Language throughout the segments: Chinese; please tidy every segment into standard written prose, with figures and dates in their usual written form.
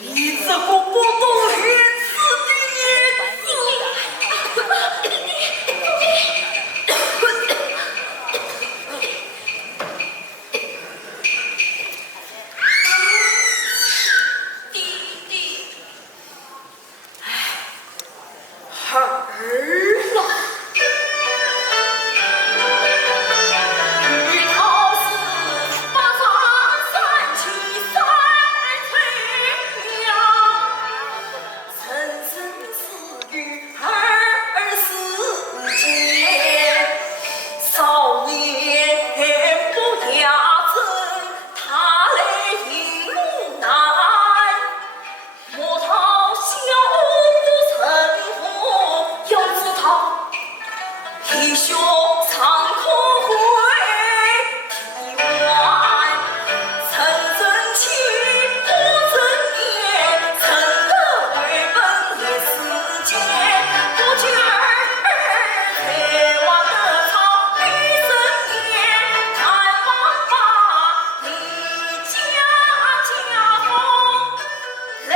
你这个不懂日子的女子！弟弟，孩儿啊！弟兄常可会体外，曾真情不真言，曾得为本也世间，不觉才华得草一生烟，看望把你家风来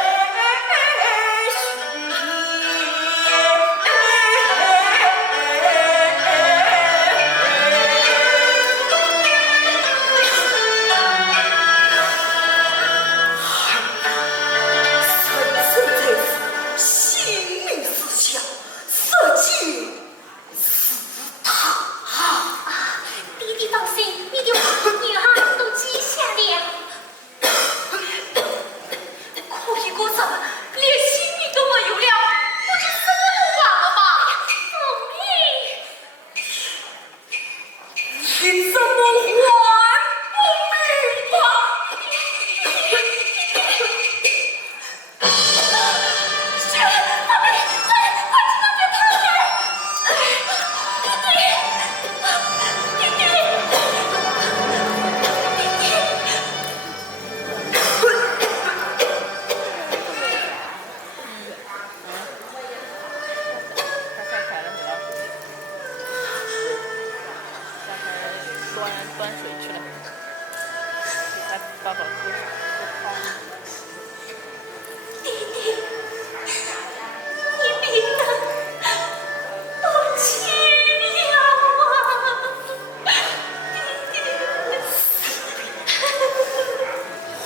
你怎么还不明白？端水去了，给他倒倒喝汤。弟弟，你病得多轻了啊！弟弟，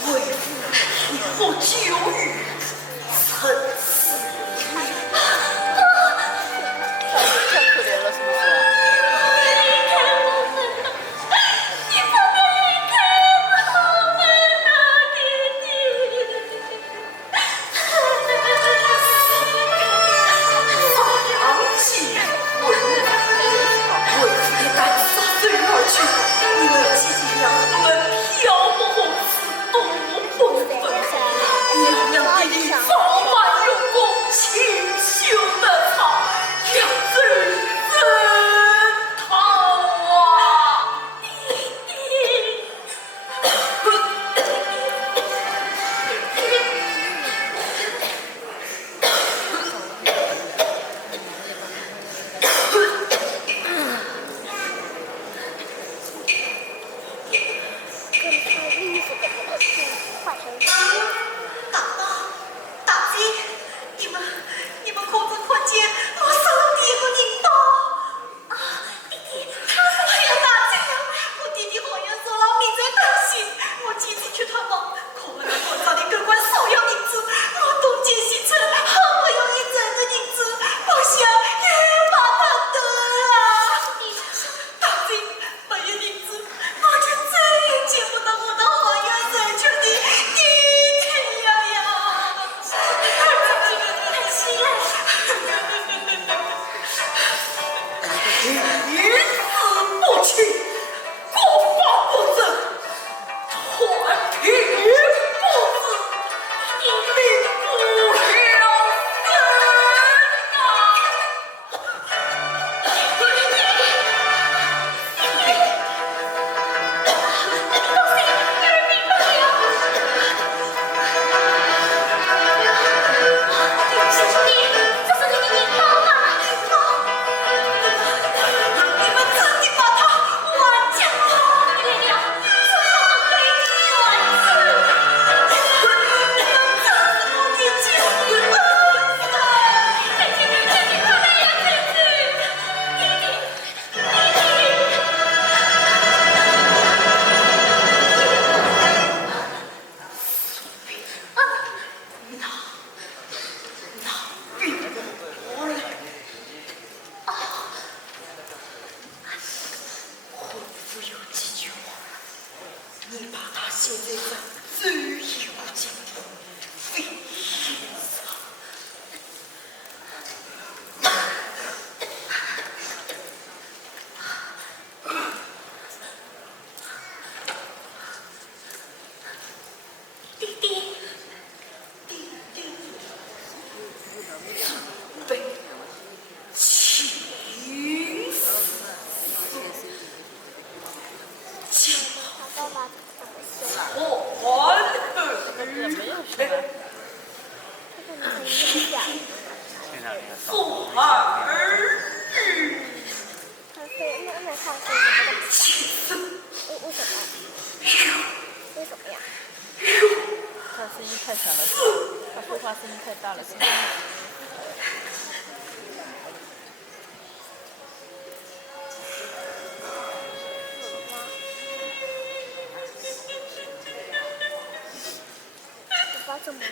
为父以后久雨，曾死太可怜了，是不是？他现在在最有劲，非常。弟弟，弟弟，被气死。爸爸怎么写了？我完了。这个没有什么。这个你可以讲。富儿。咖啡，那咖啡你们怎么讲？为什么？为什么呀？他声音太响了，他说话声音太大了，声音。爸爸怎么了？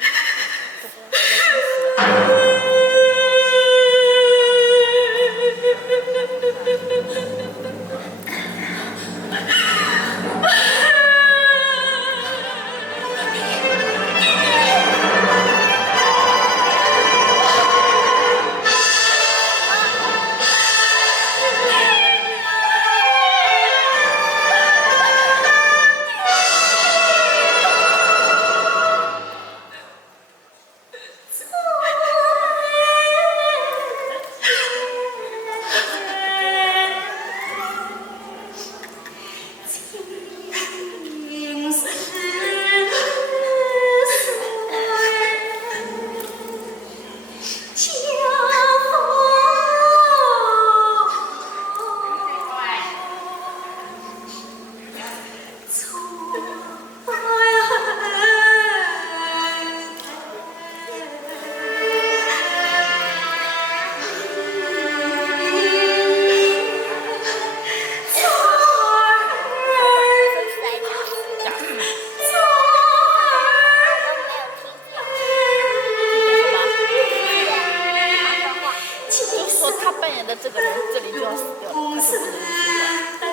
这个人这里就要死掉了，他就不能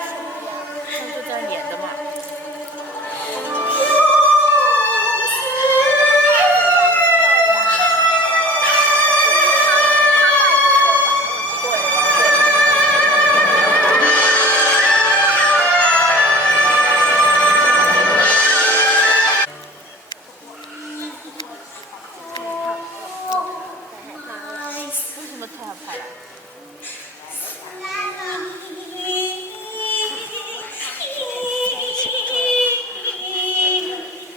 说话，他就这样演的嘛。为什么太害怕了？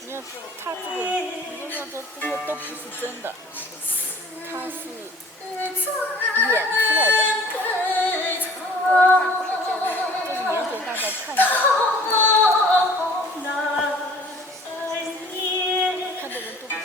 你要说他这个，你要说这些都不是真的，他是演出来的。就是演给大家看一下。看的人多不多？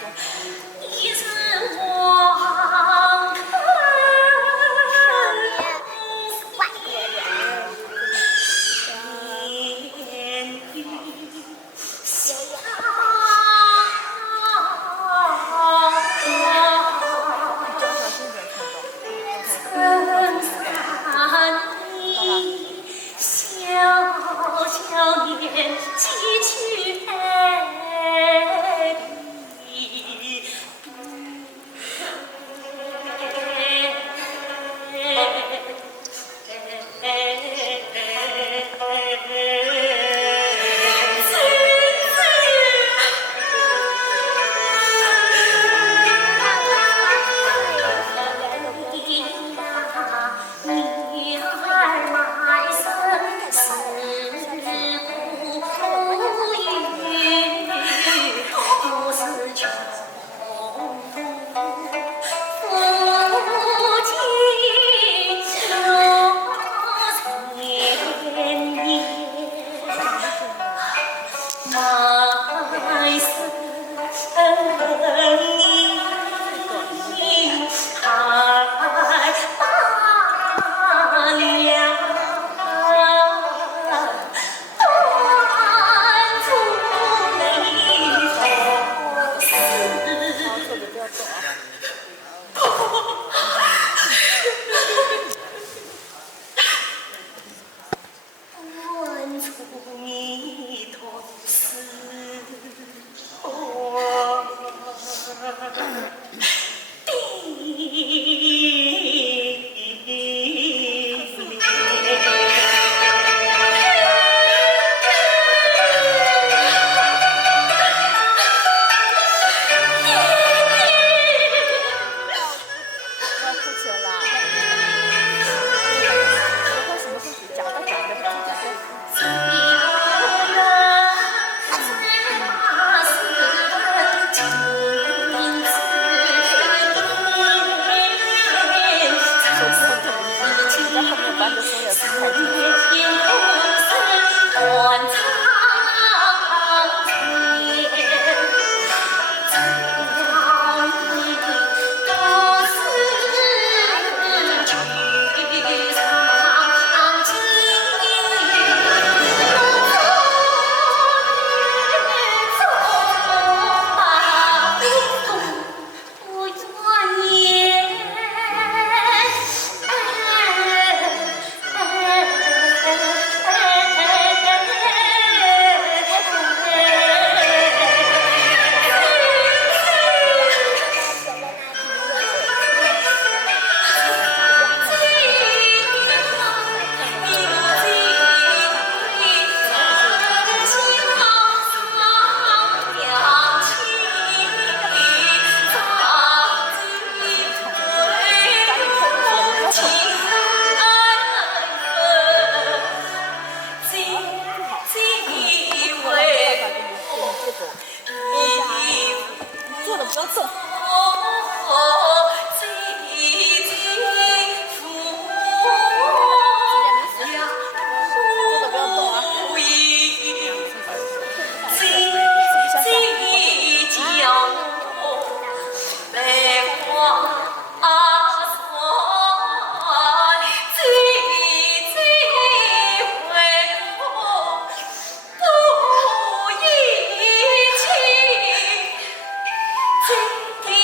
的不要动。今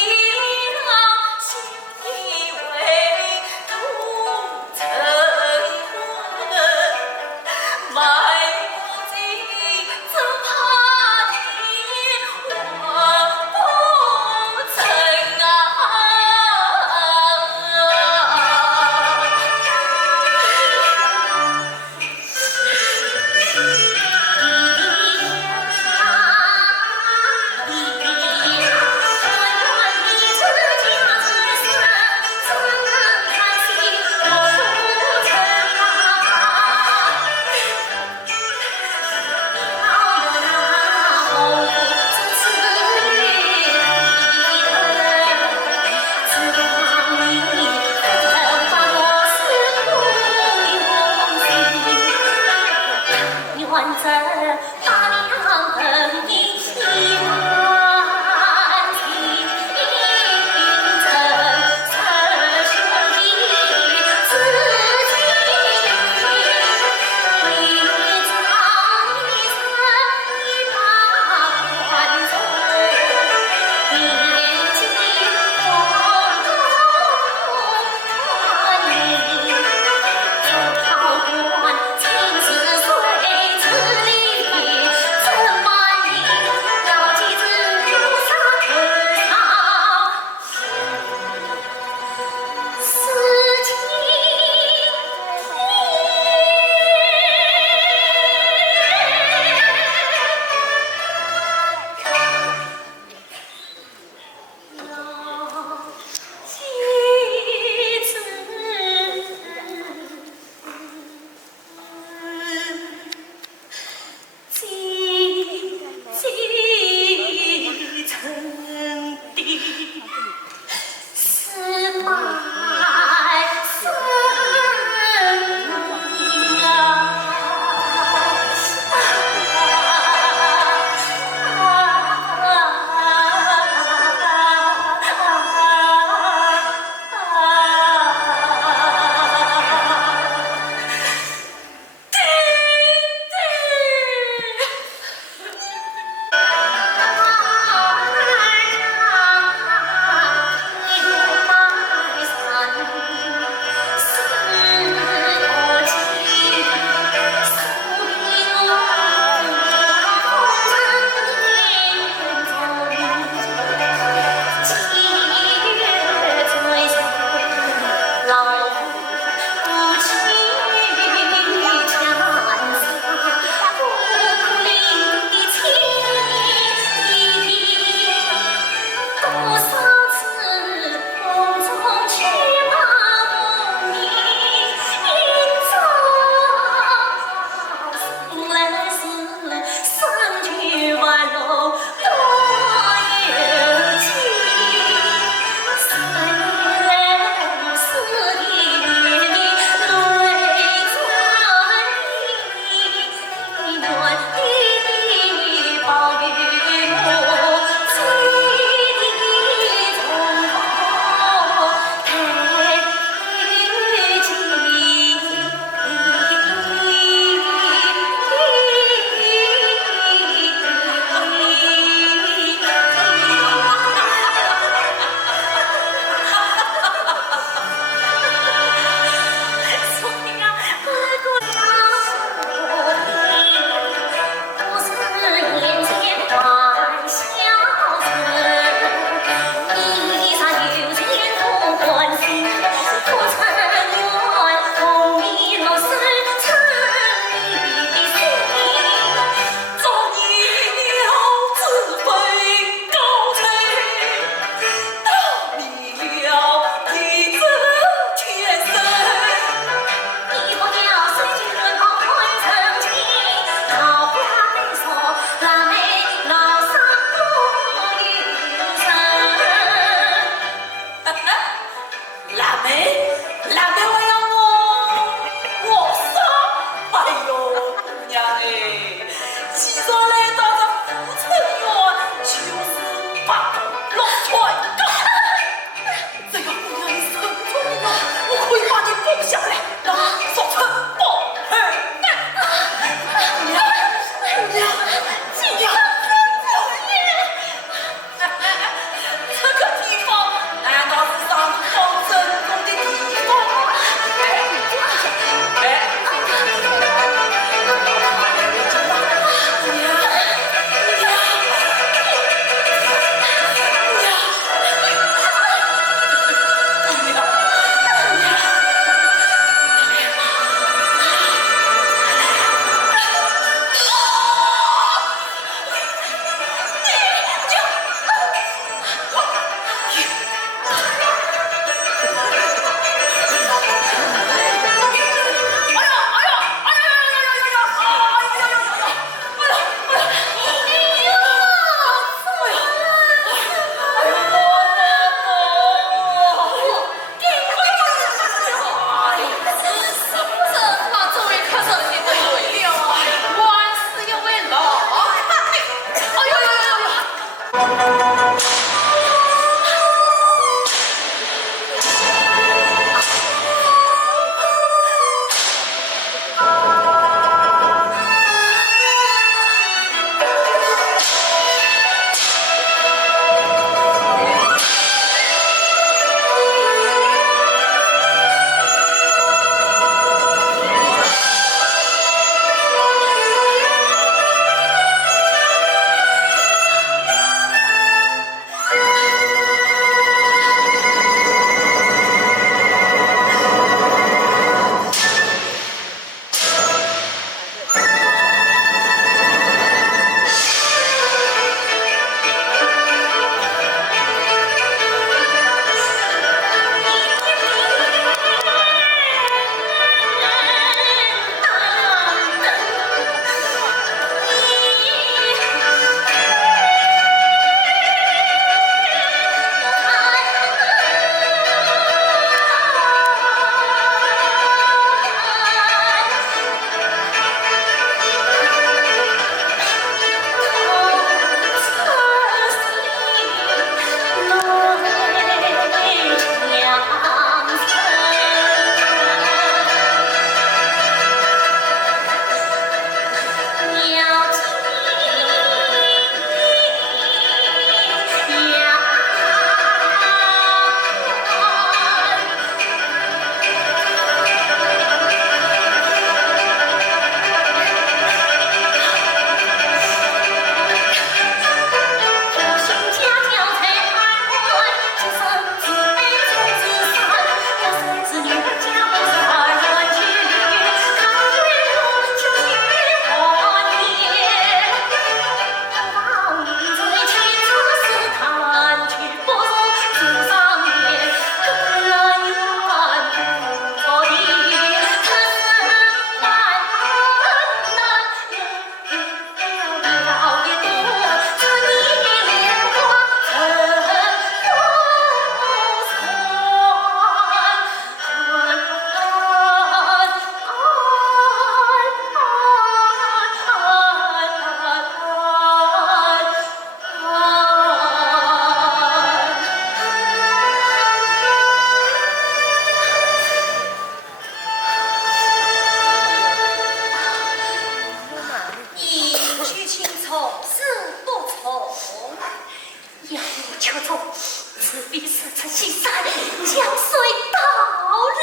求助，此必是出西山，江水倒了。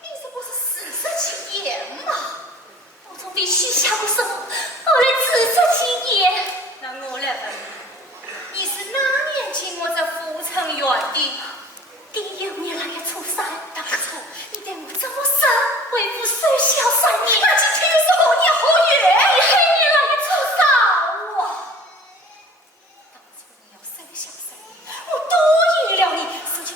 你这不是自食其言吗？我从你许下过什么，我来自食其言？那我来问你，你是哪年请我这阜成园的？第6年来出山，当初你对我这么深，为父虽小3年，那今天又是何年何月？你黑年来出山我。当初你要生下3年，我多疑了你，事情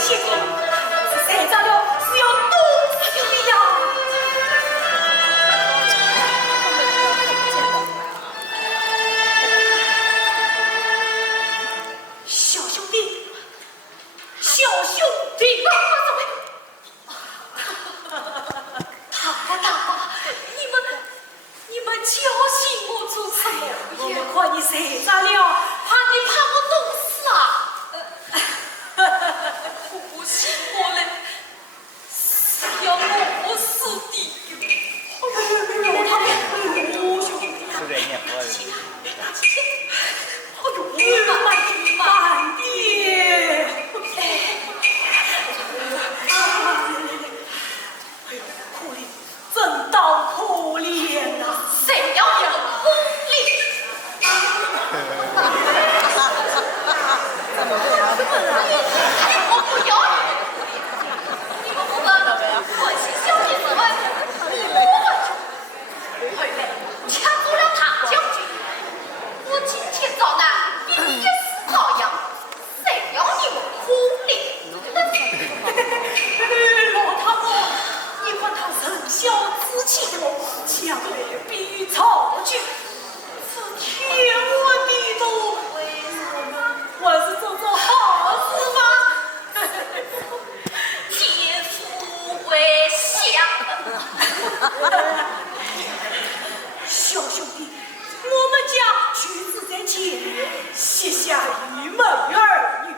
谢你，谁知道是要多少的呀？小兄弟，小兄弟，大爸，你们教训我做什么？我们看你谁着了，怕你怕我弄死啊！不信我嘞，是要我死的。是这念佛的。哎呦，慢点。可怜，真当可怜呐！谁要有功力？我不要你们不管我是小弟子们，回来掐住了大将军。我今天遭难，你也是这样。谁要你们功力？老太婆，你把他人小之气的强烈逼吵去，是天我的都。我是做好事吗？姐夫为相。小兄弟，我们家居住在前，膝下一门儿女，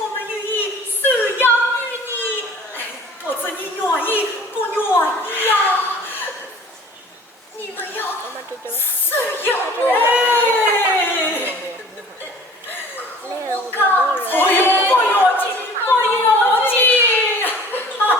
我们愿意收养于你，不知你愿意不愿意呀？你们要收养我。哎呦，不要紧，不要紧，哈哈，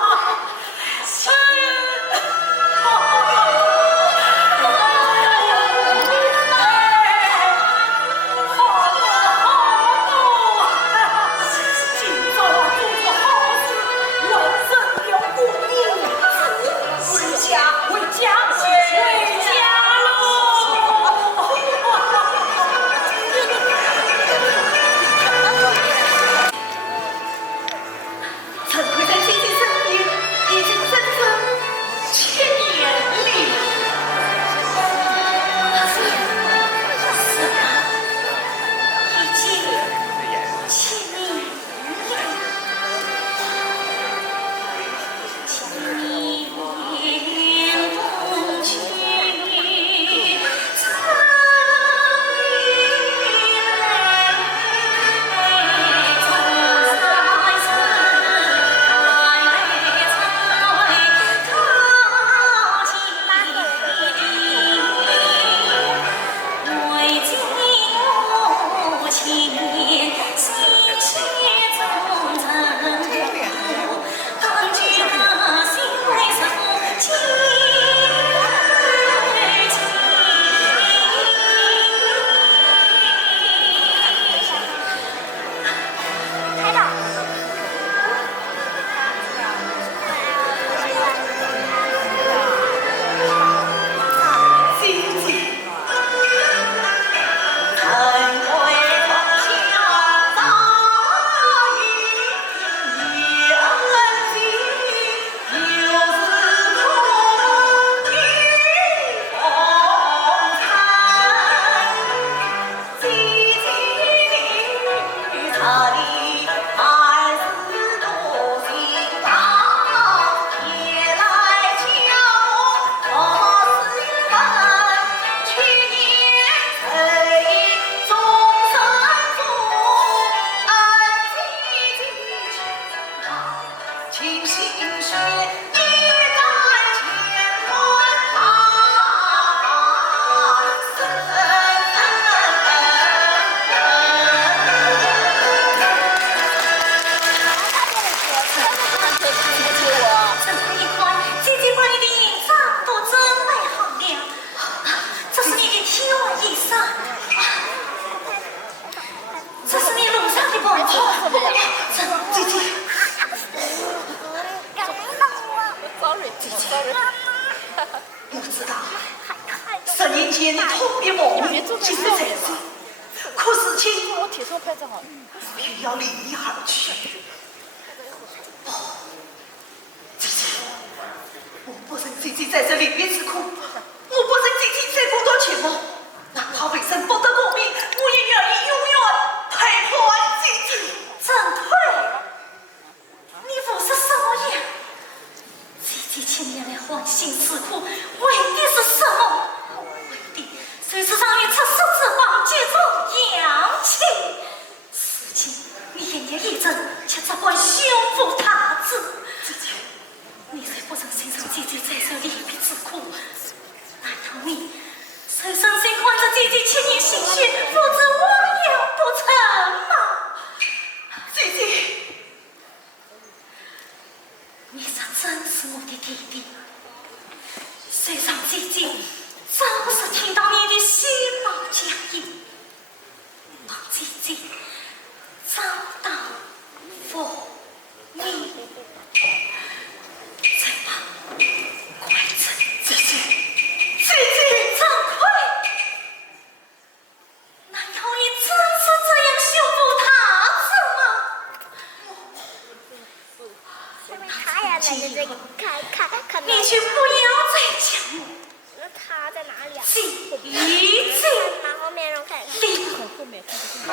不知道，10年前你特别忙碌，精力才是。可事情我铁说拍照好，偏要离你而去。在这里面之苦，我不是仅仅这么多钱吗？哪怕为生不得功名，我也愿意永远陪伴姐姐。陈退，你不是什么人？姐姐千年来欢欣似苦，为的是什么？为的是让你出手之王接住阳气。如今你奄奄一阵，却只管胸腹他子。你虽不曾欣赏姐姐在这离别之苦，难道你是深深看着姐姐千年心血，不知亡羊不成吗？姐姐，你才真是我的弟弟。虽然姐姐早是听到你的喜报佳音，但姐姐早到佛你。再吧，快走！姐姐，张奎，难道你真是这样羞辱他子吗？因为他也来着这个看到。你就不要再讲了。那他在哪里啊？一句拿后面让我看看。从后面看不见。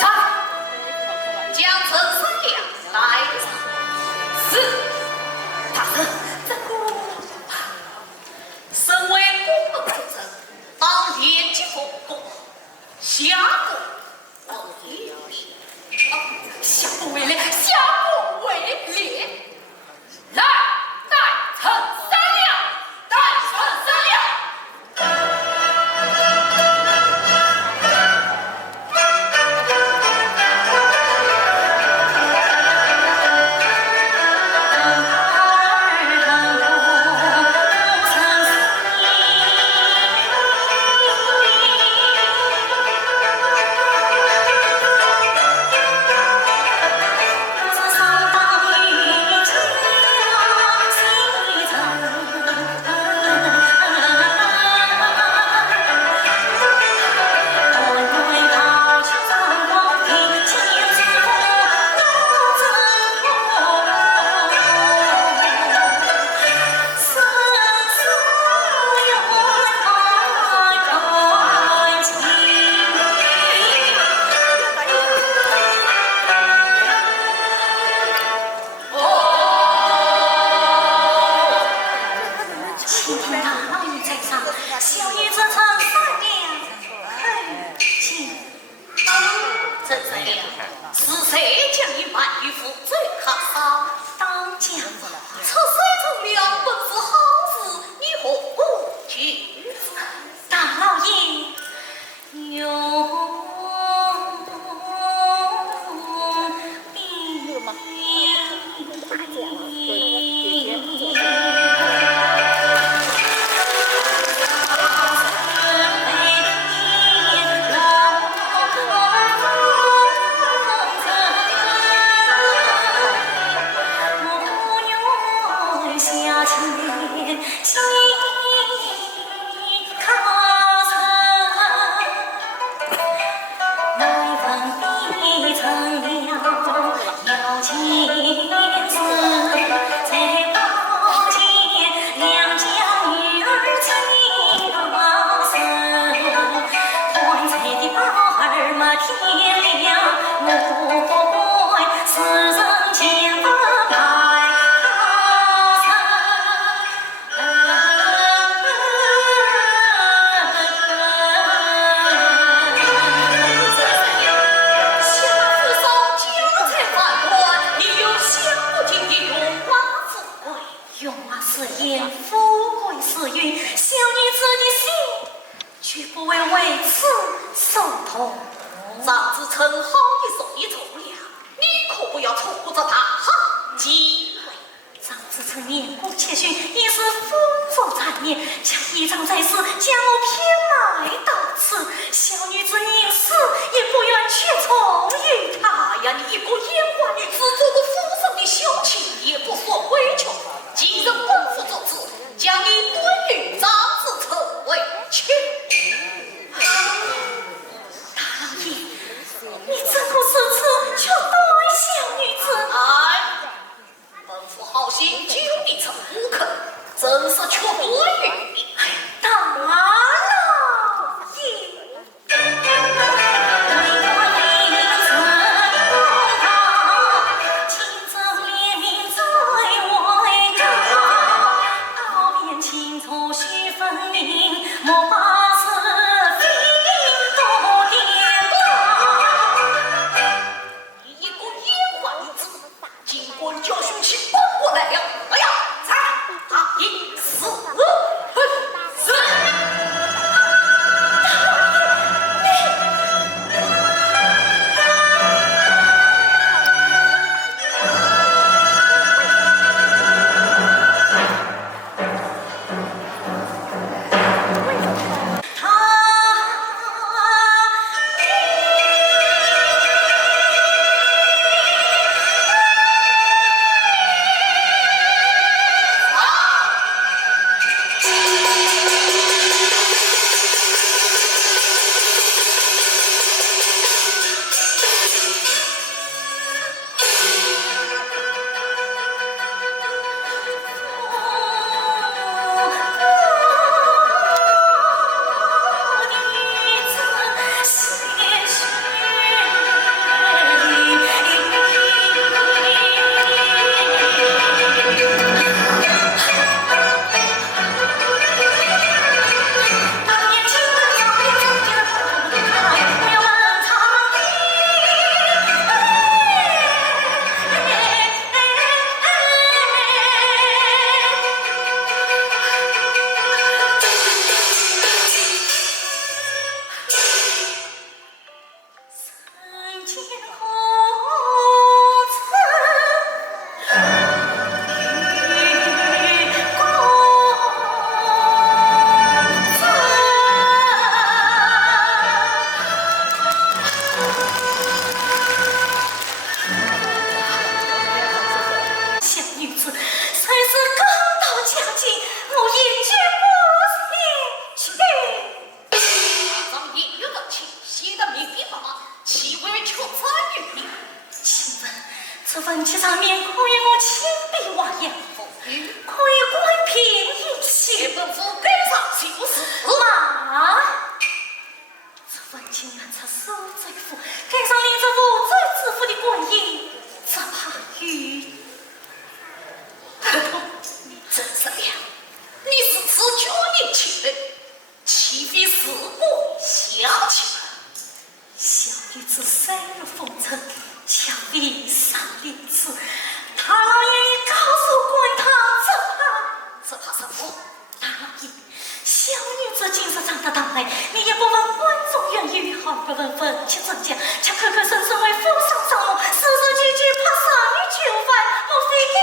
三，将陈三两带上。四，大人，这个身为公门之人，当严谨奉公，下不为例，下不为例，下不为例。来，带陈三两，带陈三两。小女子曾三年恳请，真三娘，是谁将你卖于负罪下杀当家？此虽从良本是好事，你何不去？大老爷有长子陈好的手艺走了，你可不要错过这大好机会。长子陈年过谦逊，已是风烛残年，将一场在世，将我偏埋到此。小女子宁死也不愿去从于他呀！你一个烟花女子，做个夫上的小妾，也不说回去。既然官府作此，将你对于长子陈为妾。你怎可是此却待小女子？哎，本府好心救你成无肯，真是却多余。大老爷。这文旗上面可以我亲笔画押符，可以官凭一起，本府跟上就是妈。这文旗按照收罪符，盖上领着无罪之父的官印，只怕与。真是呀，你是自觉年轻人，岂非是我小气？小女子深入风尘，巧遇上林子，他老爷爷告诉滚堂这怕什么？答应。小女子今日长得当美，你也不问观众愿意与好不问分期增加，却口口声声为府上上目，实实句句怕上你就犯，莫非给？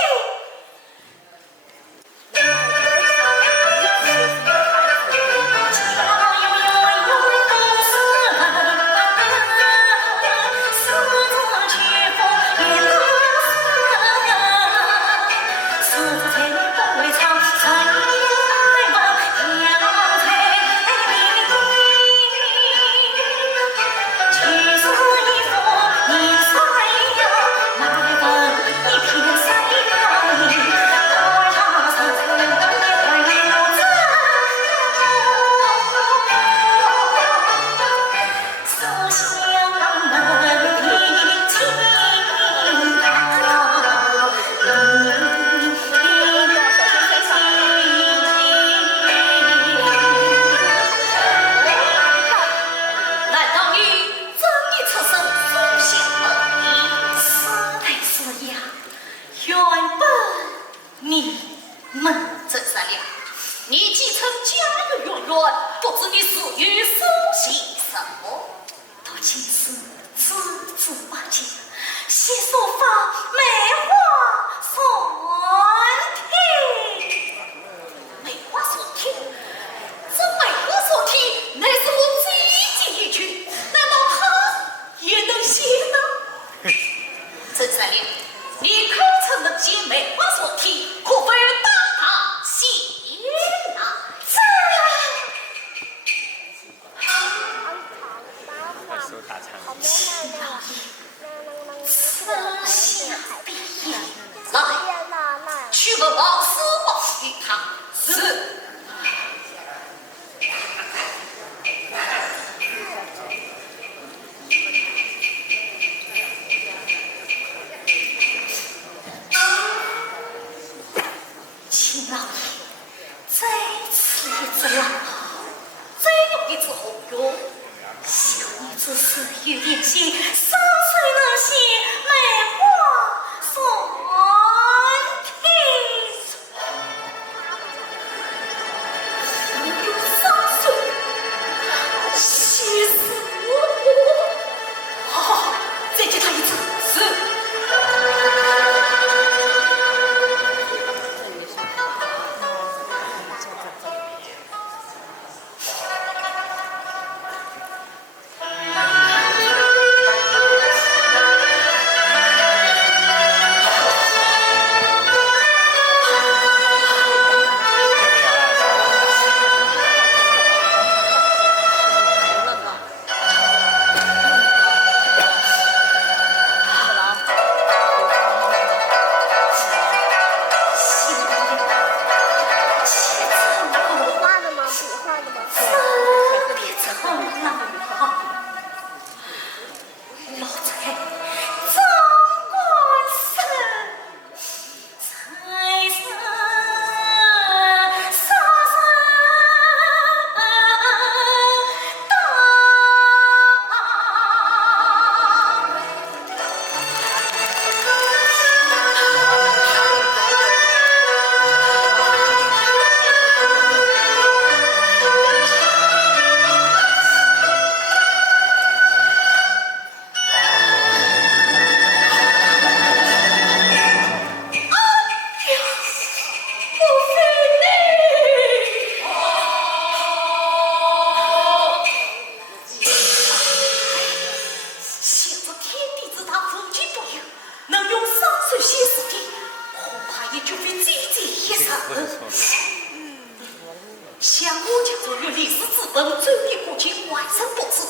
像我这种有历史资本、追忆过去外甥博士，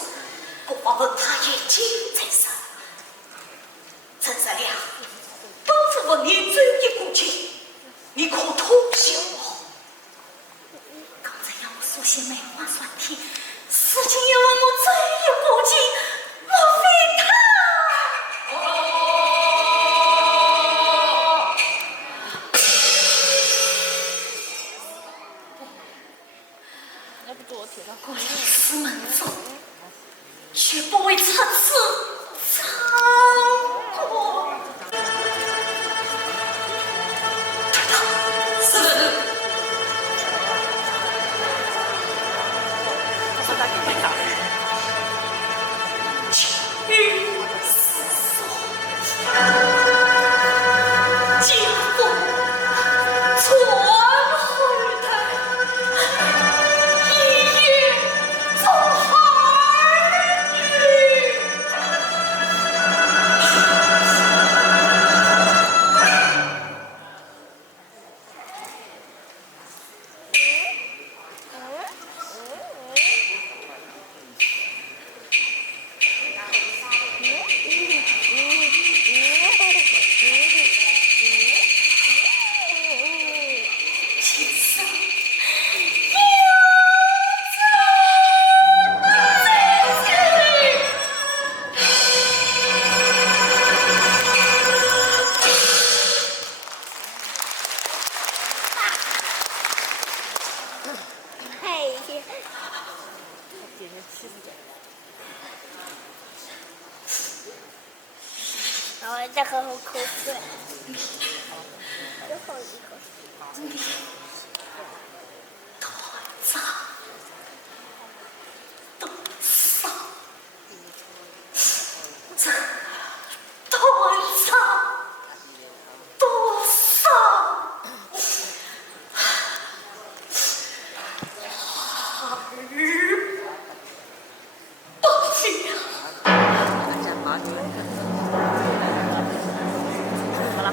不妨问他眼睛才是。陈三良，嘿，姐姐气死我了。然后再喝口水，最后一口。好了。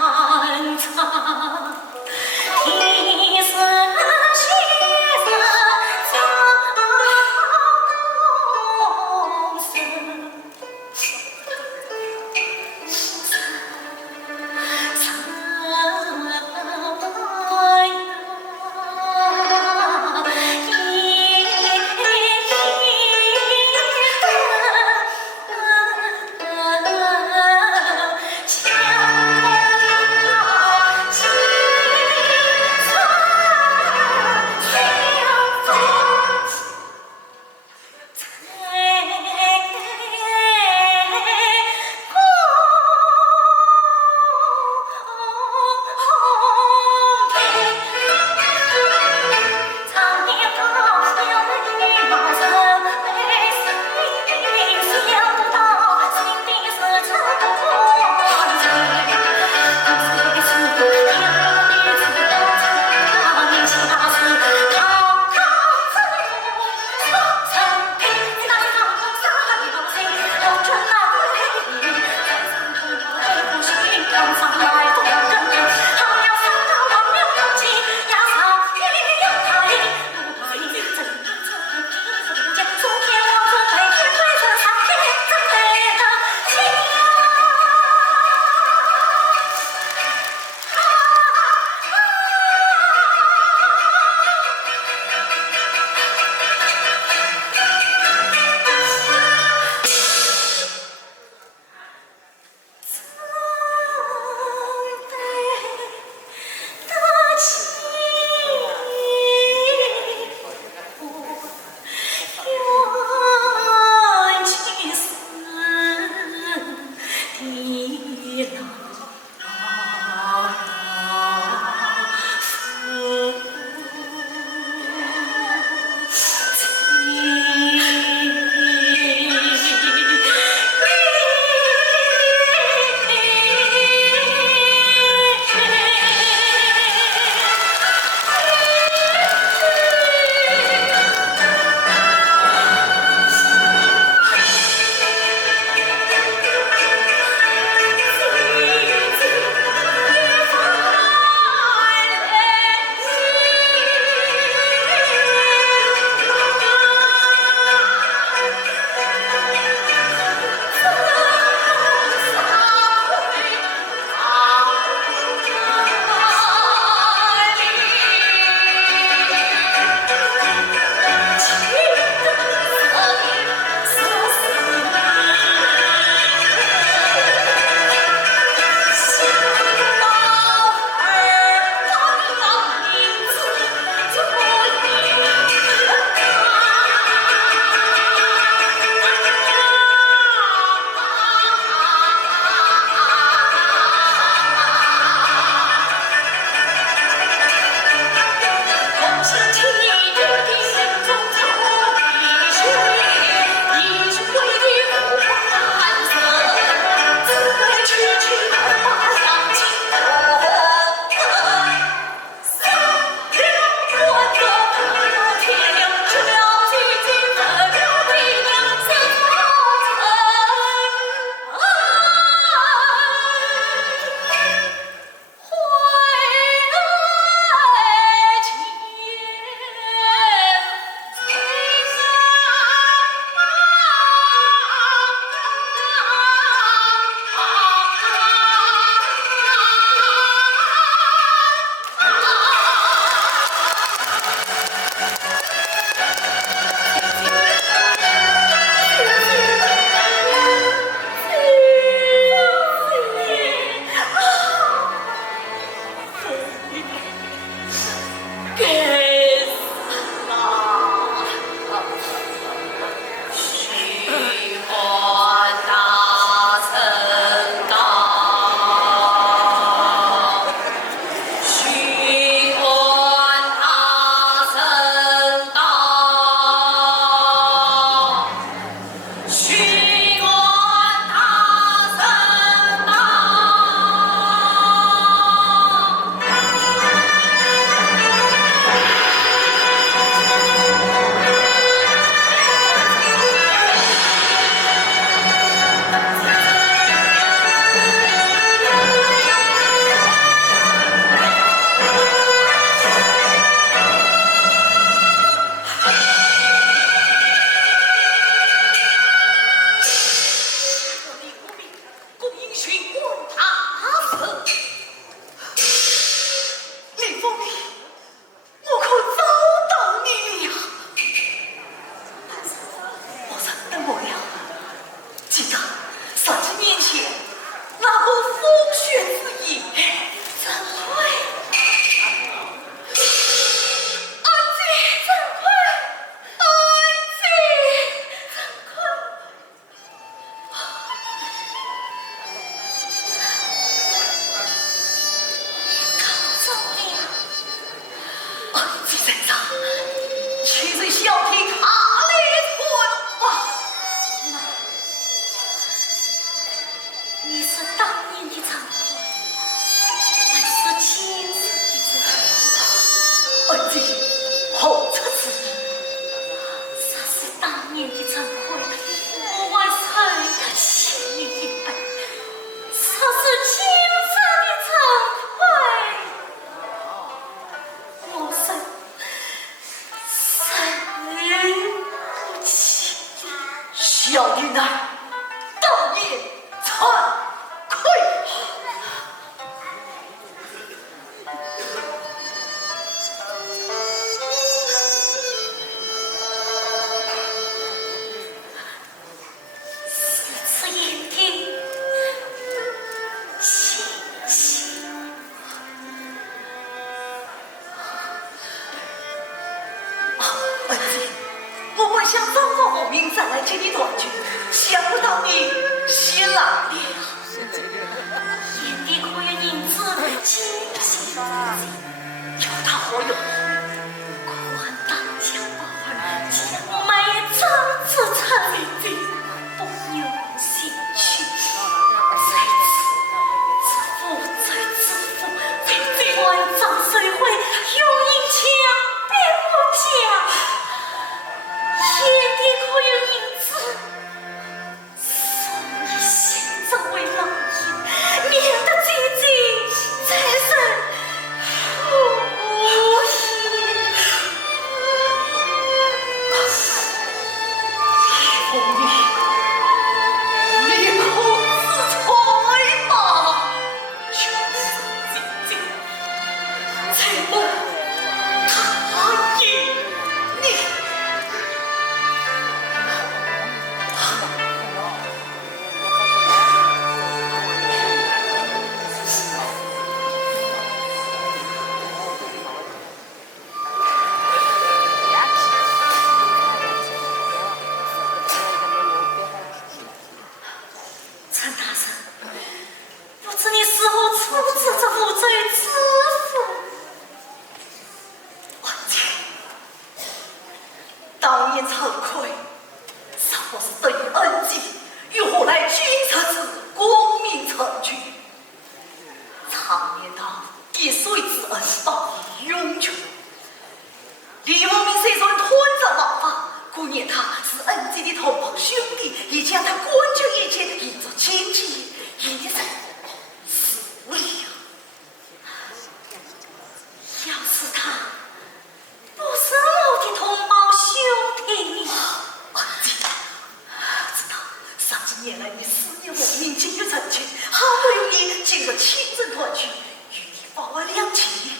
啊。小女乃道业惭愧。此言的谢谢。儿子，我本想早早报名再来接你团聚，想不到你先来了。眼底可有银子，谢谢。有他何用？宽大将宝儿，将买长子才的，不由心去。在万丈水会，用银枪别我家。眼底可有银子，送你现在为郎银，免得姐姐再生无言。红你可自裁吧，就是姐姐，才不答应你。陈大人，不知你死后处置这无罪之妇？王姐，当年惭愧，尚不是对你恩情，如何来君臣之光明成全？常言道，滴水之恩，报以涌泉。李文明虽然吞着王法，顾念他是恩姐的同胞兄弟，也将他关究一切，以作亲戚，一人死了。要是他不是我的同胞兄弟，恩姐，知道上几年来你思念亡命，亲友成群，好不容易今日亲人团聚，与你报完两情，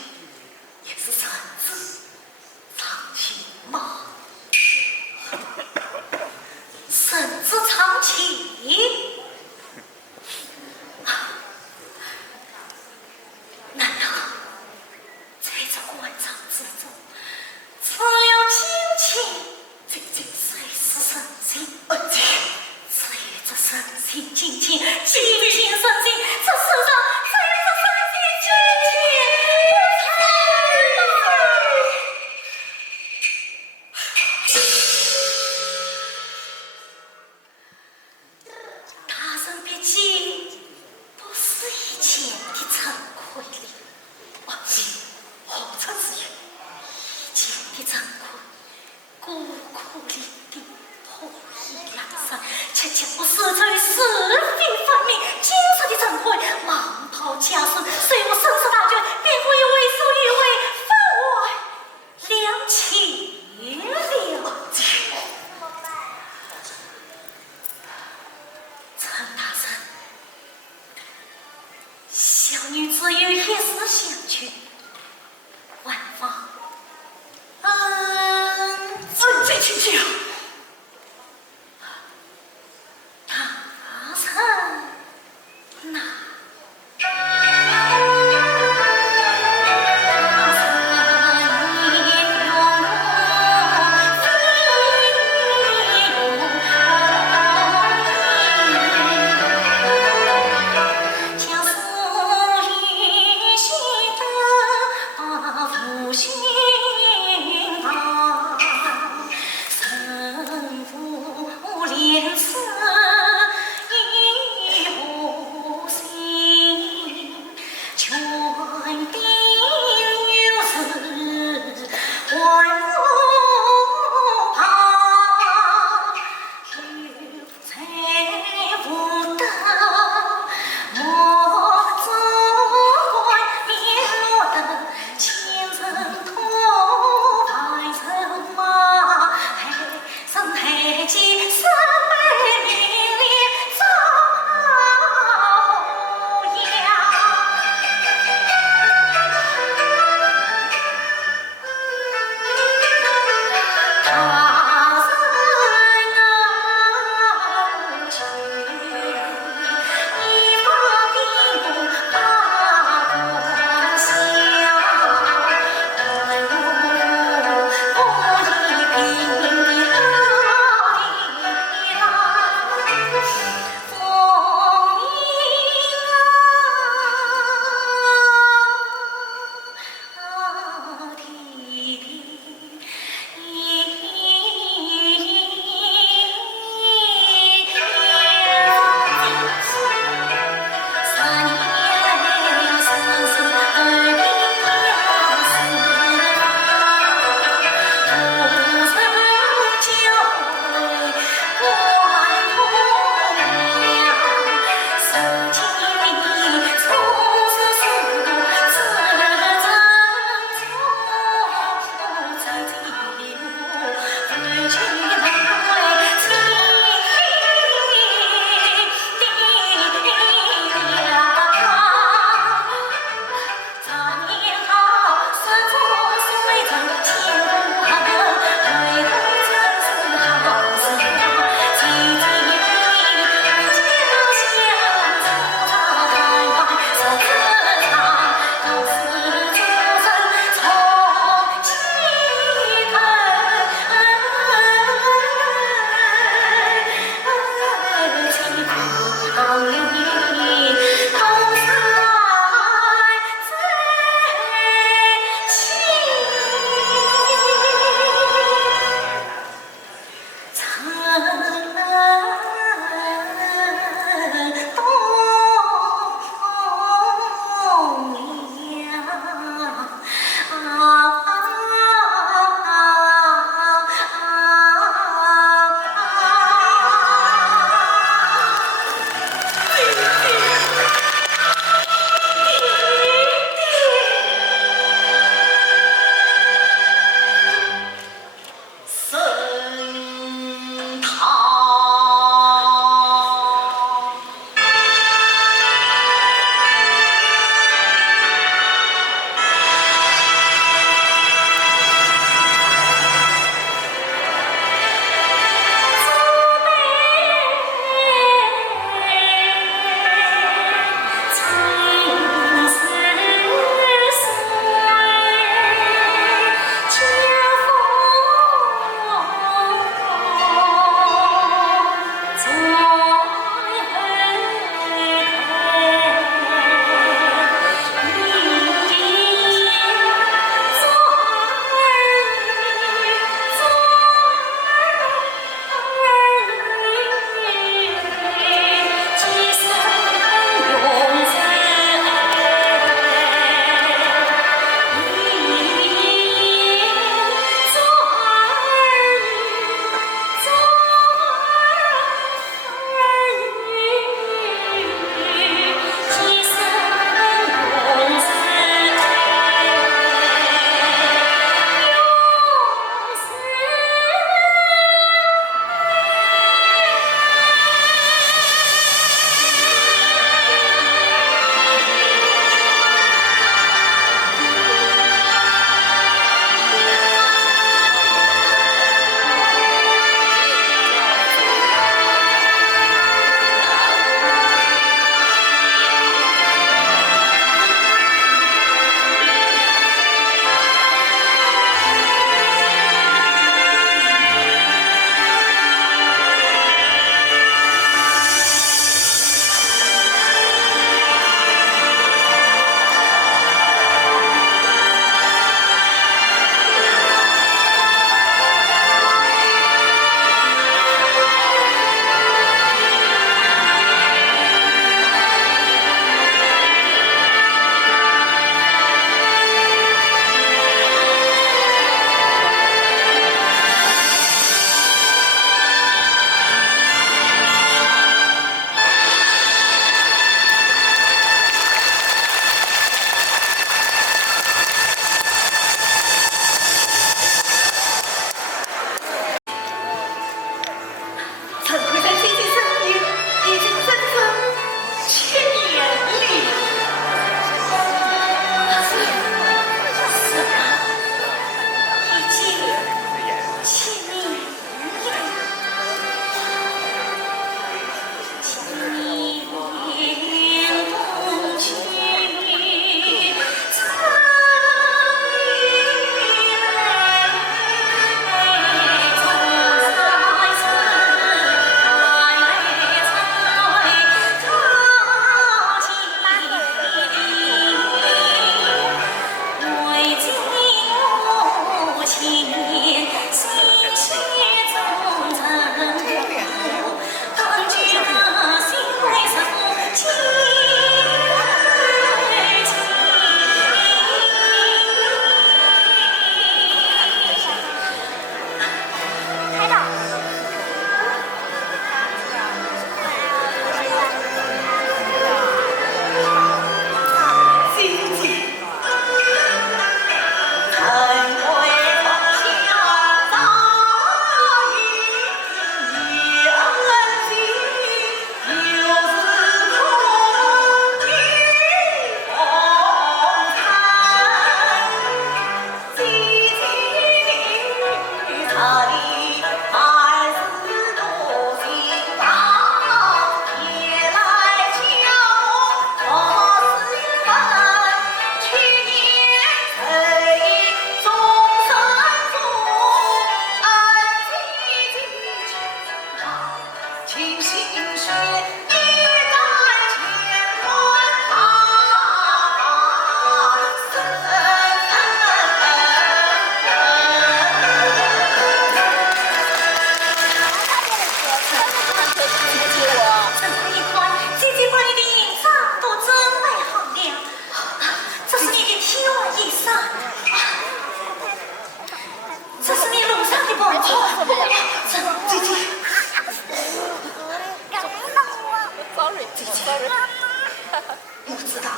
我知道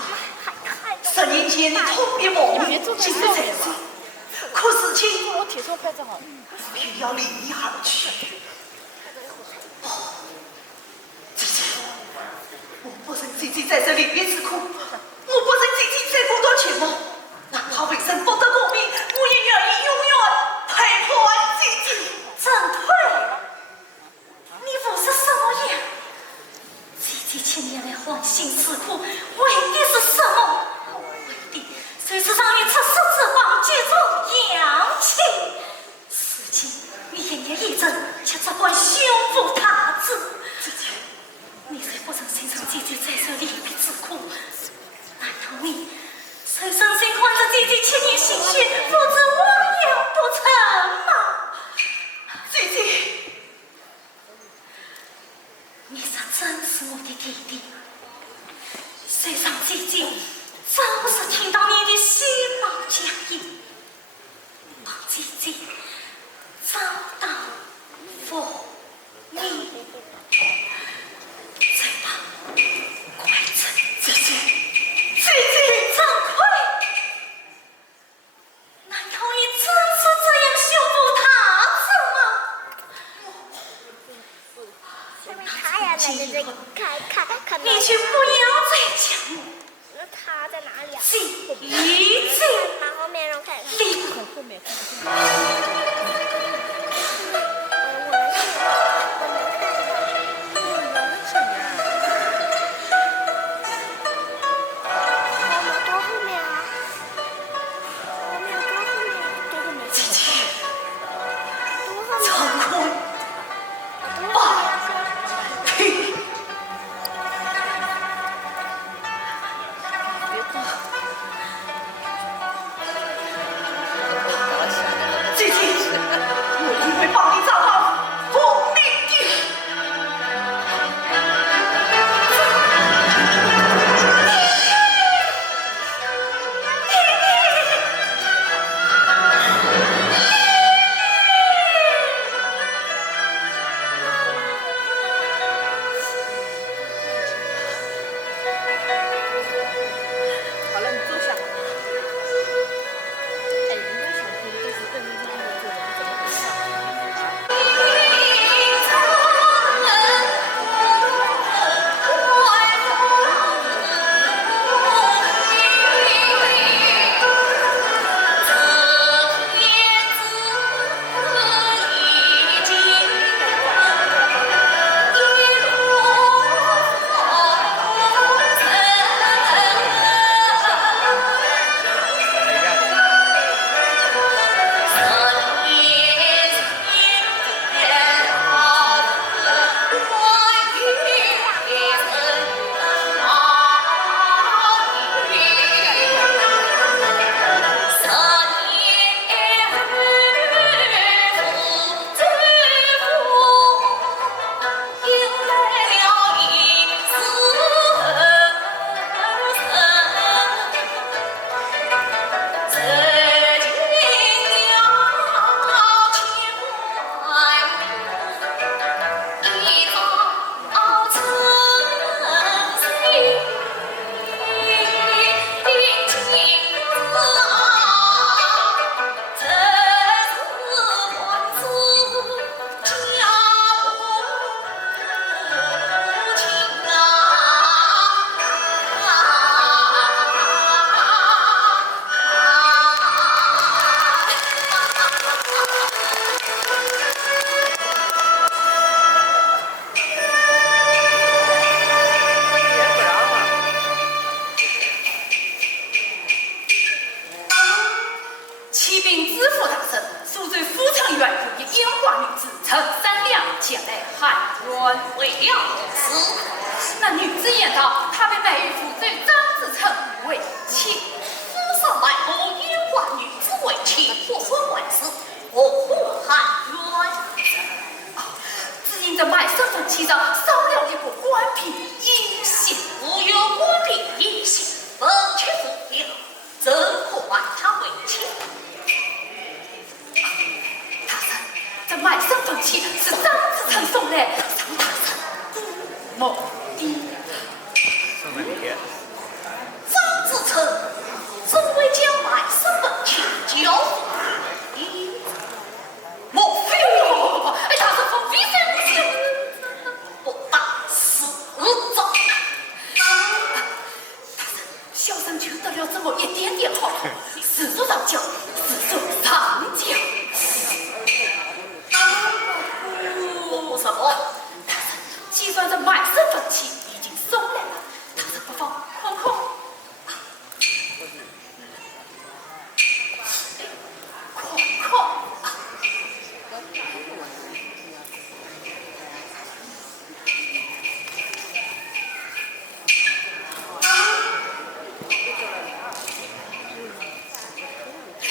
，10年前你特别忙碌，精力在线，可事情我铁手拍照好。偏要离你而去。姐姐，我不忍姐姐在这里面吃苦，我不忍姐姐再过多钱吗？哪怕为生不得我命，我也愿意永远陪伴姐姐。郑退，你不是什么人？姐姐千年来欢欣吃苦，为的是什么？为的就是让你出手之王接住阳气。如今你奄奄一阵，却只管胸腹大志。姐姐，你虽不曾心疼姐姐在这里面之苦，难道你随身心看着姐姐千年心血，不知亡羊不成吗？姐姐，你是真是我的弟弟。虽然姐姐早是听到你的喜报佳音，望姐姐早到佛你。再吧，快走，姐姐，姐姐，张奎，难道你真是这样羞辱他子吗？他呀，在这个看到。你就不要再讲了。那他在哪里啊？一句拿后面让看。离很后面。姐姐。原为了此，那女子言道，她被美玉夫对张子成为妻，府上卖后也唤女子为妻，不婚为子，何不含冤？只因这卖身份契上少了一个官品，隐姓无有官品隐姓，本且不了，怎可唤她为妻？大人，这卖身份契是张子成送来，张大人莫的。送给你。张子成总为将卖身份契交付。莫非？哎，他是封闭三不行，不打死状。小生求得了这么一点点好处，世俗上讲，世俗上讲。不什么？大人，既算这卖身份契已经送来了，大人不妨看看。看看。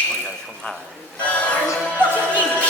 我想冲他。我叫一飘。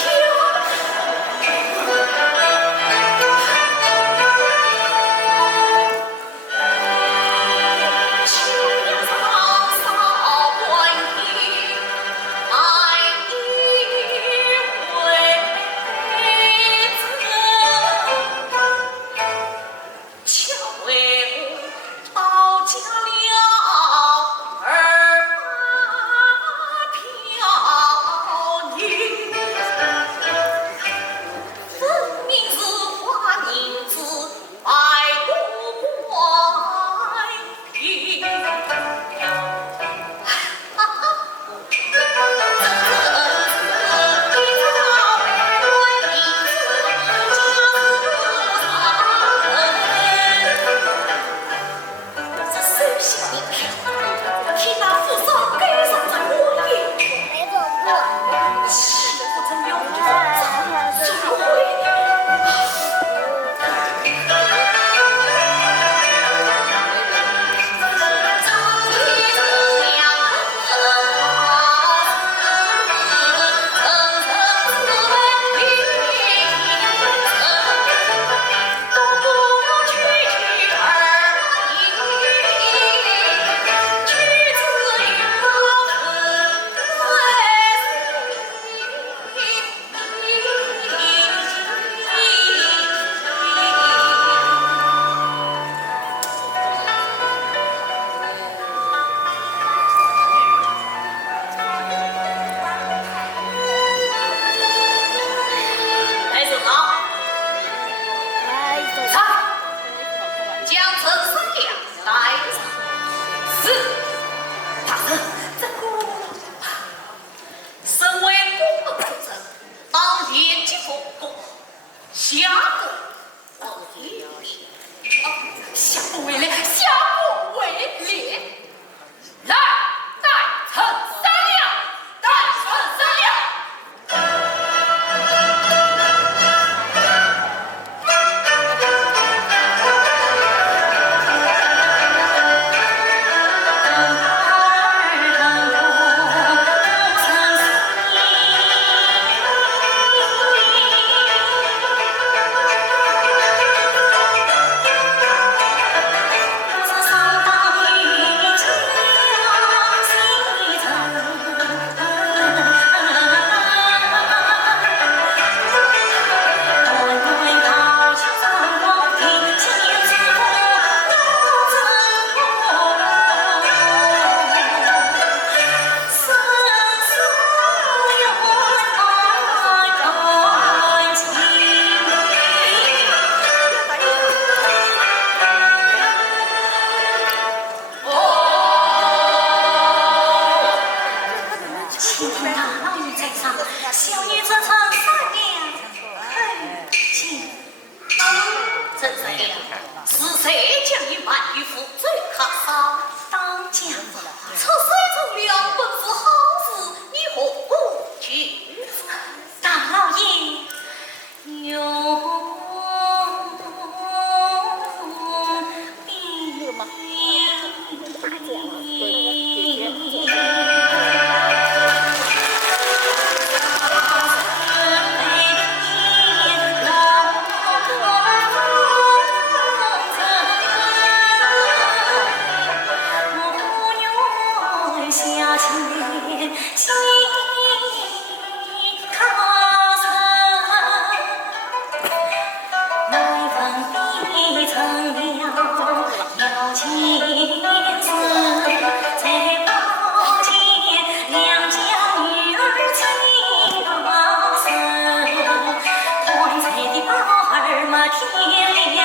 天亮，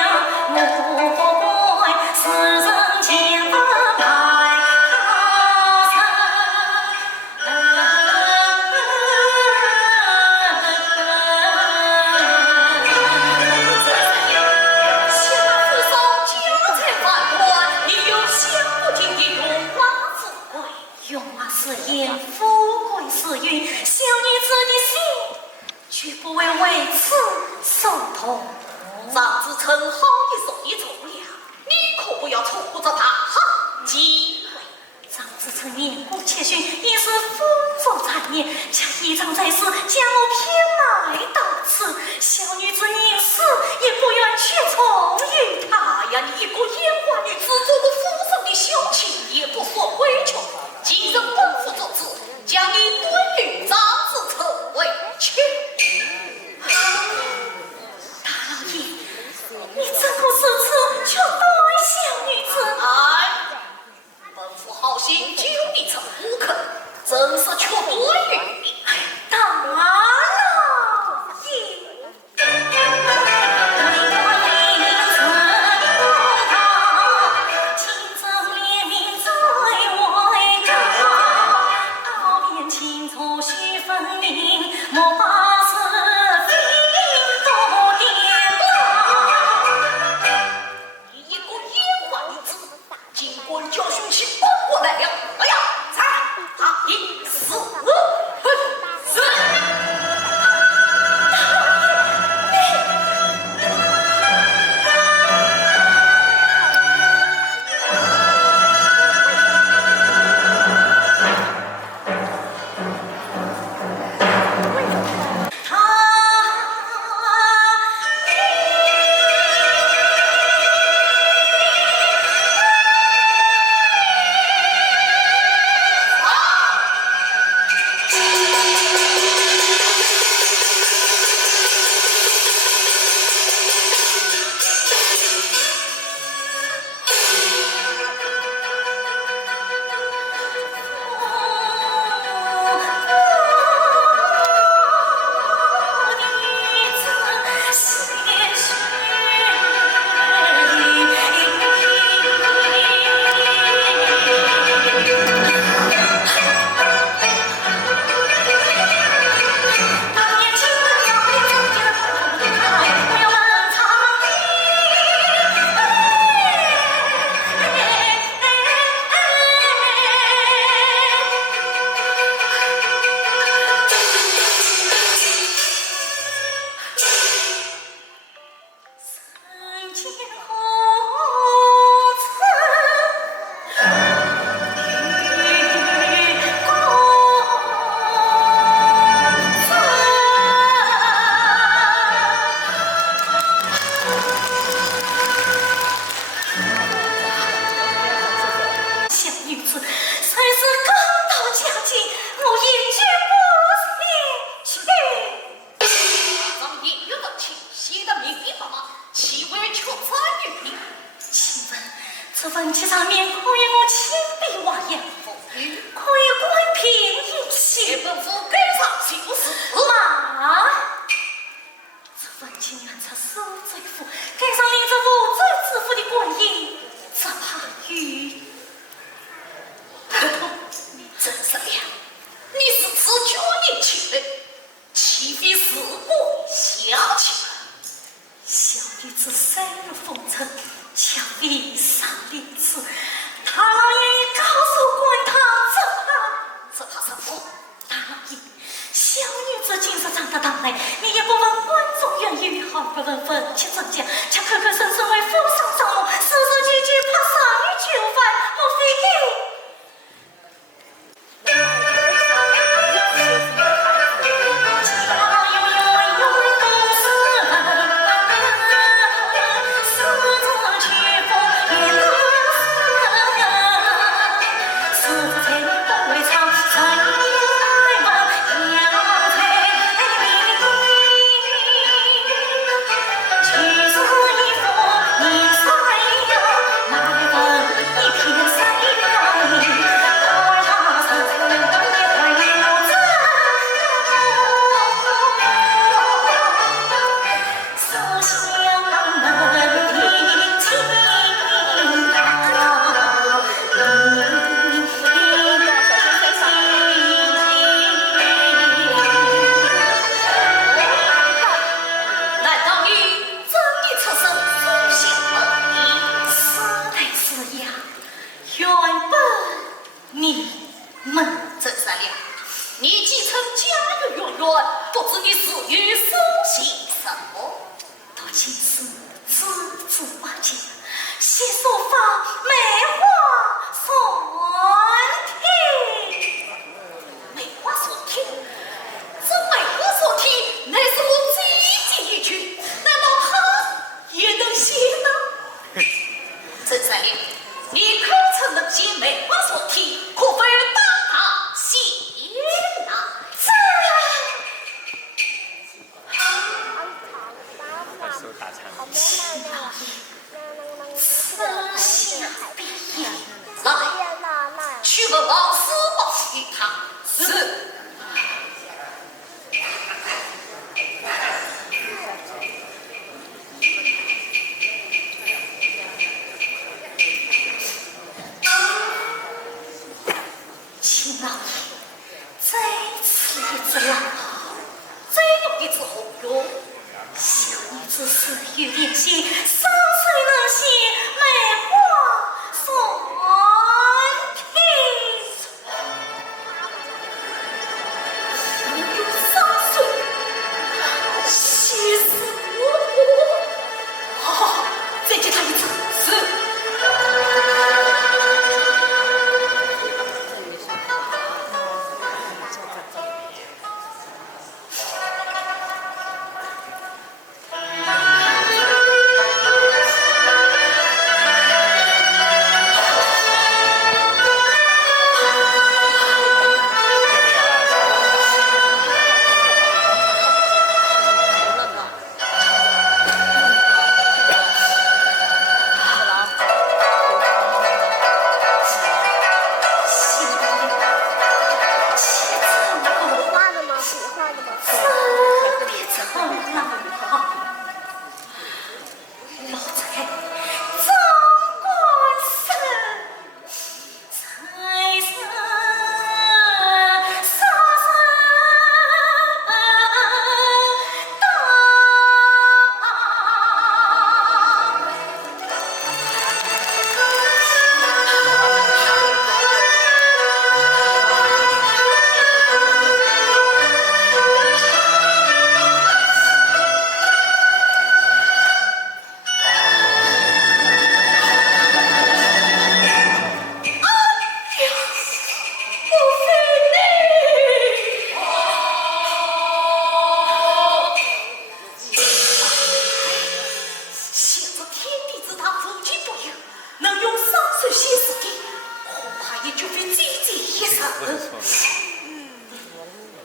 莫怪世人间不白他山。下府上家财万贯，你有享不尽的荣华富贵。荣华是言，富贵是云，小女子的心绝不会为此受痛。长子陈好一手一走了，你可不要错过这大好机会。长子陈年过7旬，已是丰收残年，恰一场在世，将我偏埋到此。小女子宁死也不愿去从于他呀！你一个烟花女子，做个府上的小妾，也不说回去。今日本府做主，将你归于长子陈为妾。大老爷，你怎可是此却待小女子？哎，本府好心救你曾无肯，真是却多余。大老爷。问题上面可以我亲笔画押付予，可以官凭一切，本府给上就是妈。这问题原出受罪妇，给上领着无罪之妇的官印，只怕与真是呀！你是自觉年轻人，岂非是我小妾？小女子深入风尘，巧遇上帝子，大老爷已高手滚烫，这怕什么？大老爷，小女子今日长得当来，你也不问观众愿意与好，不问分妻怎讲，却口口声声为府上上路，时时句句怕杀于囚犯，莫非给？其实一副大餐。旁边那个这个海来，去问老师吧，一趟是。请老爷再吃一只狼，再用一只红肉，小女子是有点心，山水能行，梅花算品。有山水，气死我！好，再给他一次，是。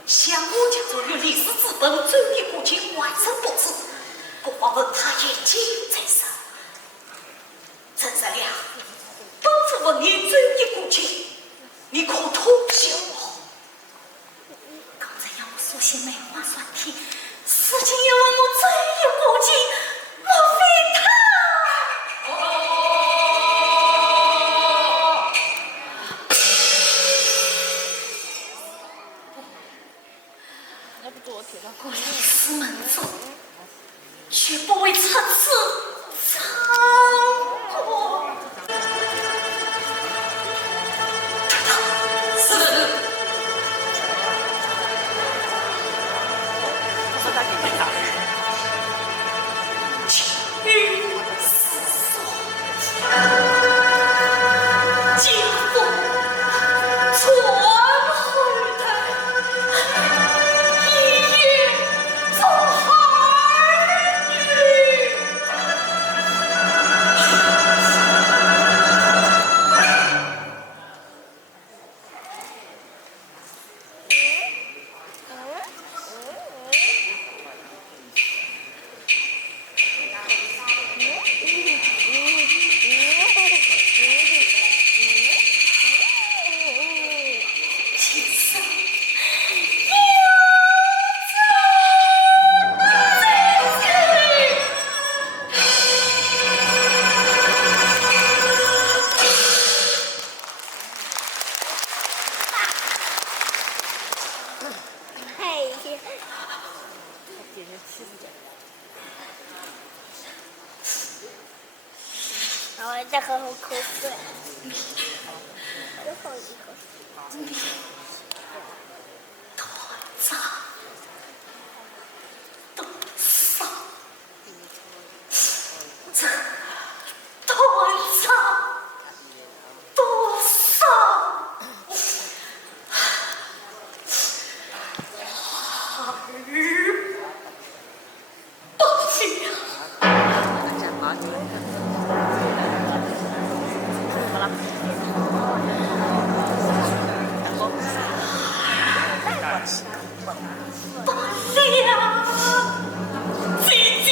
相我家做有历史资本，专业国情外省博士，国王问他眼睛在上。陈三良，本府问你专业国情，你可通晓我？刚才让我说些梅花算题，事情又问我专业国情，莫非他？过历史门中，却不为此次偿过。是。我说他给你打。去死所，家风传后代。然后再喝口水，最后一个。团长，多少？这团长多少？儿不不了，姐姐，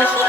哦。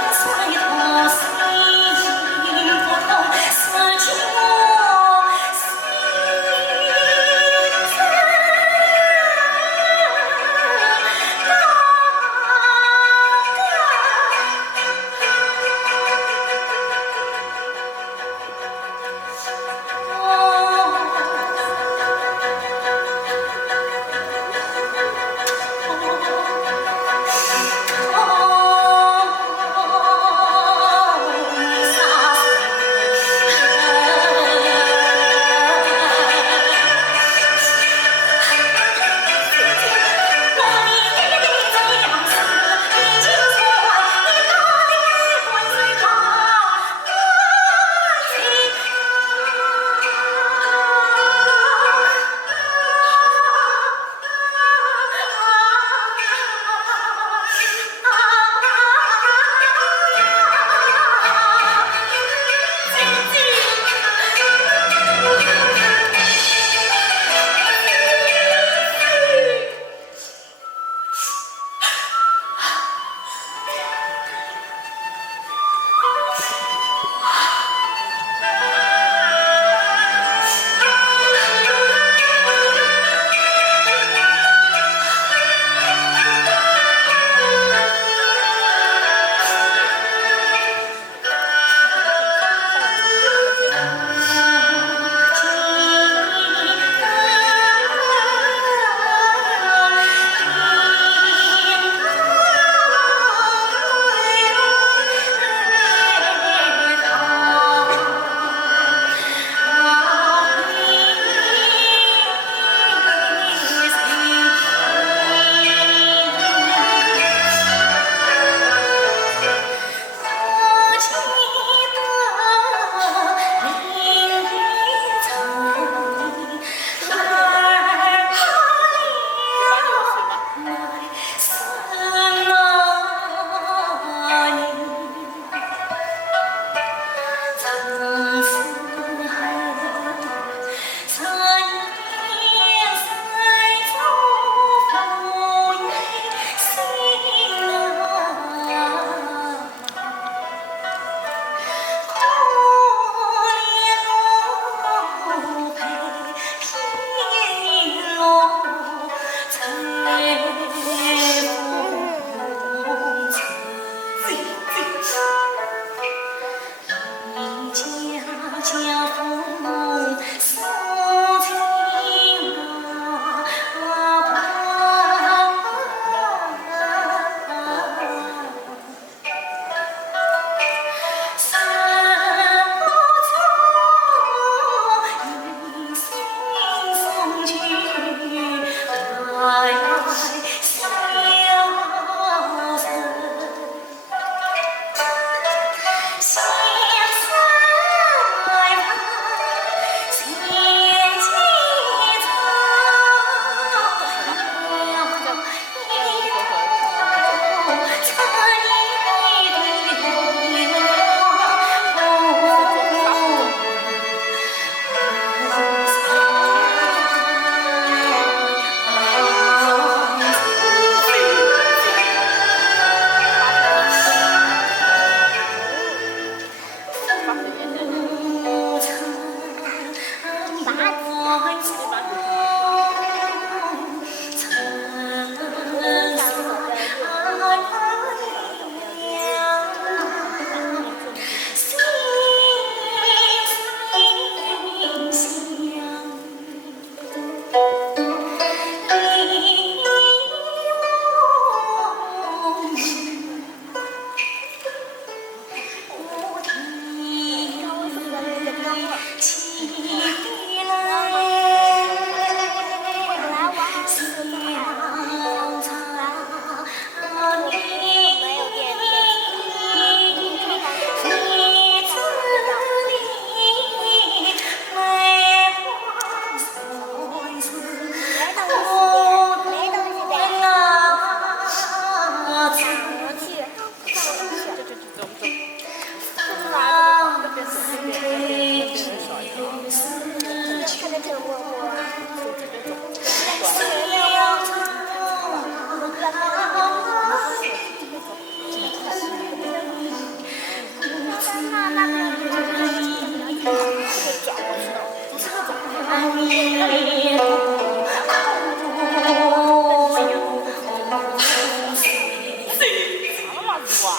不啊？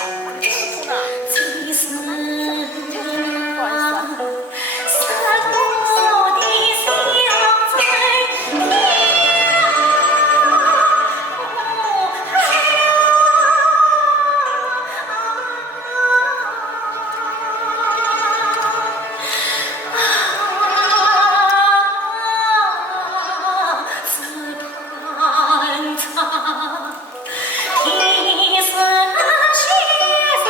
你不呢？最是不好意思啊。三国的小在自盘查，一生血色。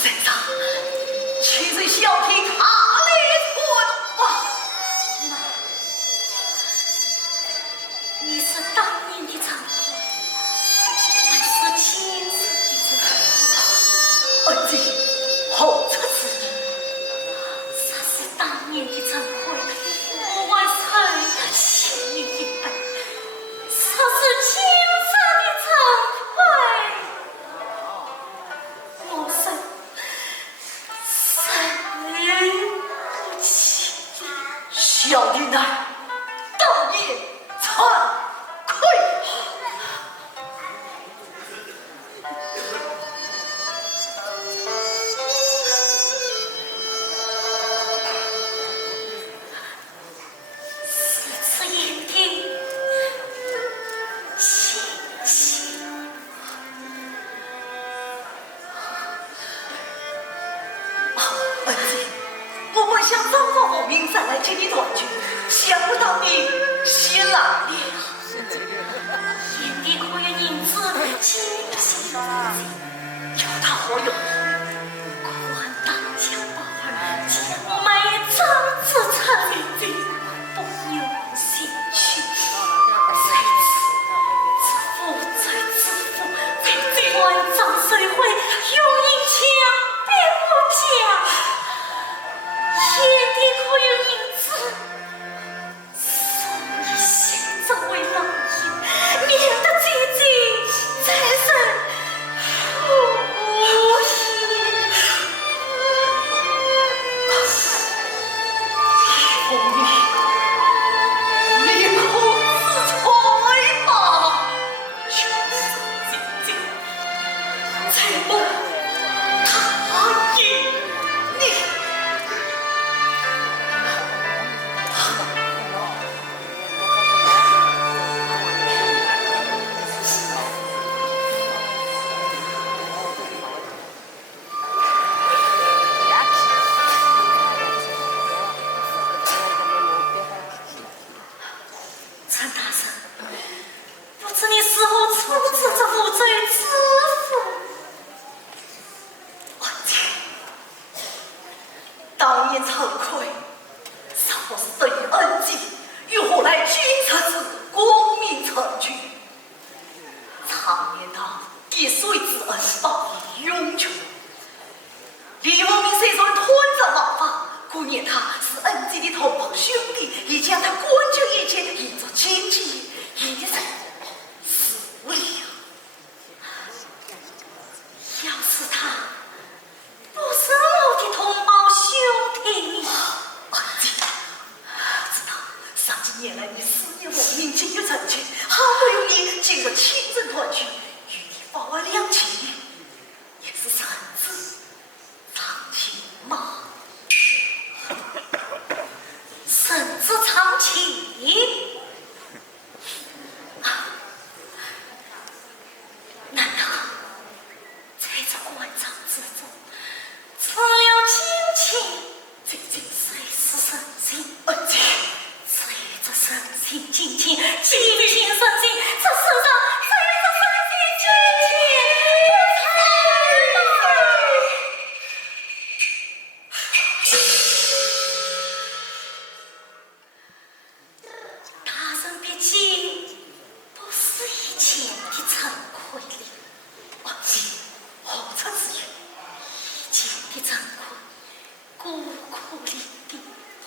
身上，岂是小听他的存亡？你是当年的长官，还是今世的长官？儿子，后出此言。啥是当年的长官？我万曾信你一辈。啥是今世的长官？我生不起。小女乃当年惭愧。此言的亲戚。儿子，我本想早早奉命再来接你团聚，想不到你先来了。眼底可有银子亲戚？有他何用？还当家宝儿，我买一张子成的，不用心去。自负，在这万丈社会，用银枪别我家，眼底可有银子？送你心作为郎爷，免得姐姐再生无言。红女，你可自揣吧。姐姐，这梦他应你。陈大人，不知你是何处置这无罪之妇？儿子，当年惭愧，尚不是对你恩情，如何来君臣之光明成全？常言道，一水之恩报以涌泉。李文明虽然吞着王法，顾念他是恩基的同胞兄弟，也将他关究一切，以作亲戚，一人死了。要是他不是我的同胞兄弟，儿子，知道上几年来你思念亡命，情有成全，好不容易今日亲人团聚，与你报而两情，也是臣子长情嘛。甚至长情。难道在这官场之中，除了亲情，谁是神仙？儿子，谁这神仙亲情，亲情神仙，这世上谁这神仙亲情不猜？大人别急，不是以前的惭愧了。儿子，何出此言？以前的惭愧，孤苦伶仃，破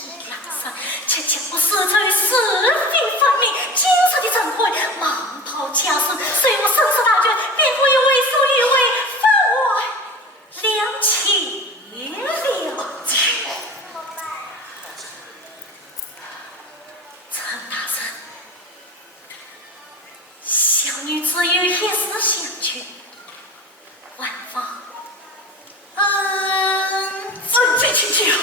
衣烂衫，切切不识趣，是非分明。今日的惭愧，蟒袍加身，随我生死大决，便可以为所欲为，分外两情了。陈大人，小女子有一事相劝，万望恩恩姐亲戚啊！